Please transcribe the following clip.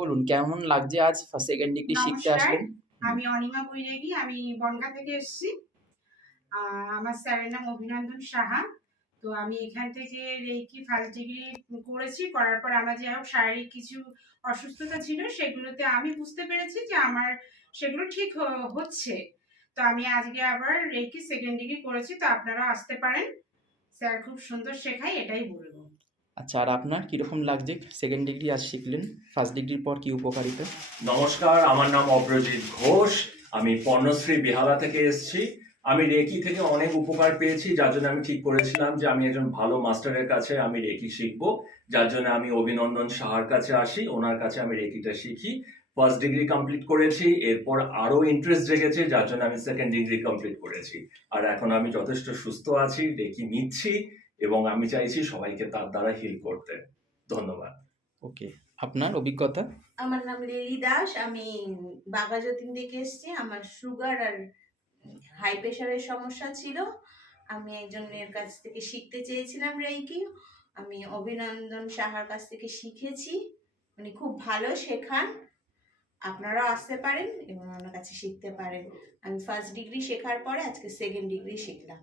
বলুন কেমন লাগছে আজ সেকেন্ড ডিগ্রি শিখতে নমস্কার, আসলেন? আমি অনিমা বৈরাগী। আমি বনগাঁ থেকে এসেছি। আমার স্যারের নাম অভিনন্দন সাহা। তো আমি এখান থেকে রেইকি ফার্স্ট ডিগ্রি করেছি। করার পর আমার যাই হোক শারীরিক কিছু অসুস্থতা ছিল, সেগুলোতে আমি বুঝতে পেরেছি যে আমার সেগুলো ঠিক হচ্ছে। তো আমি আজকে আবার রেইকি সেকেন্ড ডিগ্রি করেছি। তো আপনারাও আসতে পারেন। স্যার খুব সুন্দর শেখায়, এটাই বলব। আচ্ছা, আর আপনার কিরকম লাগছে সেকেন্ড ডিগ্রি আজ শিখলেন? ফার্স্ট ডিগ্রির পর কি উপকারিতা? নমস্কার, আমার নাম অপ্রজিৎ ঘোষ। আমি পর্ণশ্রী বেহালা থেকে এসেছি। আমি রেকি থেকে অনেক উপকার পেয়েছি, যার জন্য আমি ঠিক করেছিলাম যে আমি একজন ভালো মাস্টারের কাছে আমি রেকি শিখবো। যার জন্য আমি অভিনন্দন সাহার কাছে আসি, ওনার কাছে আমি রেকিটা শিখি। ফার্স্ট ডিগ্রি কমপ্লিট করেছি, এরপর আরো ইন্টারেস্ট জেগেছে, যার জন্য আমি সেকেন্ড ডিগ্রি কমপ্লিট করেছি। আর এখন আমি যথেষ্ট সুস্থ আছি, রেকি নিচ্ছি, এবং আমি চাইছি সবাইকে তার দ্বারা হিল করতে। ধন্যবাদ। ওকে, আপনার অভিজ্ঞতা? আমার নাম লিলি দাস। আমি বাঘাযতীন থেকে এসেছি। আমার সুগার আর হাই প্রেশারের সমস্যা ছিল। আমি একজনের কাছ থেকে শিখতে চেয়েছিলাম রেইকি। আমি অভিনন্দন সাহার কাছ থেকে শিখেছি। উনি খুব ভালো শেখান। আপনারাও আসতে পারেন এবং ওনার কাছে শিখতে পারেন। আমি ফার্স্ট ডিগ্রি শেখার পরে আজকে সেকেন্ড ডিগ্রি শিখলাম।